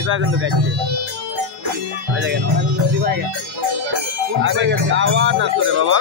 দিবা কিন্তু গাইছে আরে কেন দিবা গেছে আরে যাওয়া না তোরে বাবা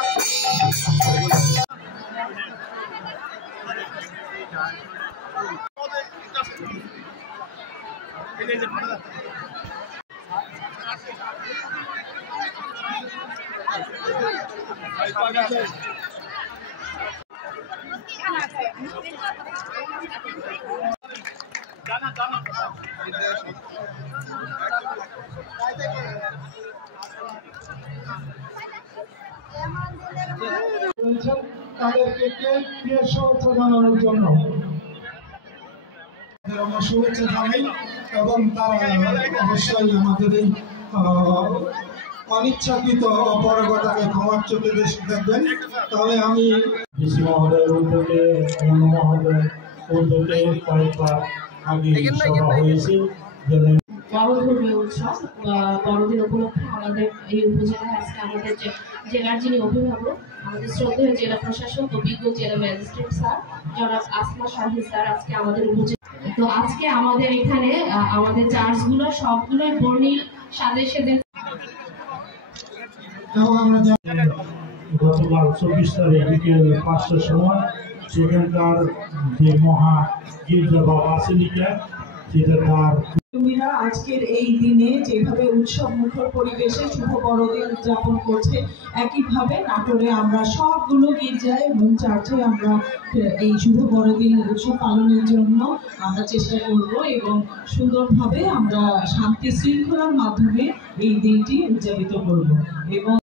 তাদেরকে প্রিয় শুভেচ্ছা জানানোর জন্য আমরা শুভেচ্ছা জানাই এবং তারা অবশ্যই আমাদের এই অনিচ্ছাকৃত অপারগতাকে ক্ষমার চোখে দেখবেন। তাহলে আমি ডিসি মহোদয়ের উদ্যোগে মহোদয়ের উদ্যোগে কয়েকবার আগে সভা হয়েছে। বড়ধর্মীয় উৎসব বড়দিন উপলক্ষে আমাদের এই উপজেলায় আজকে আমাদের জেলার যিনি অভিভাবক আমাদের শ্রদ্ধেয় জেলা প্রশাসক অভিজ্ঞ জেলা ম্যাজিস্ট্রেট স্যার জনাব আসমা শাহী স্যার আজকে আমাদের উপজেলা তো আজকে আমাদের এখানে আমাদের চার্চগুলো সবগুলোই বর্ণিল সাজে সেজে এবং আমরা গতকাল 24 তারিখ বিকেল 5টার সময় সেখানকার যে মহা গির্জা বা বাসিলিকা সেটা তার আজকের এই দিনে যেভাবে উৎসব মুখর পরিবেশে শুভ বড়দিন উদযাপন করছে একইভাবে নাটোরে আমরা সবগুলো গির্জায় এবং চার্চে আমরা এই শুভ বড়দিন উৎসব পালনের জন্য আমরা চেষ্টা করব এবং সুন্দরভাবে আমরা শান্তি শৃঙ্খলার মাধ্যমে এই দিনটি উদযাপিত করব এবং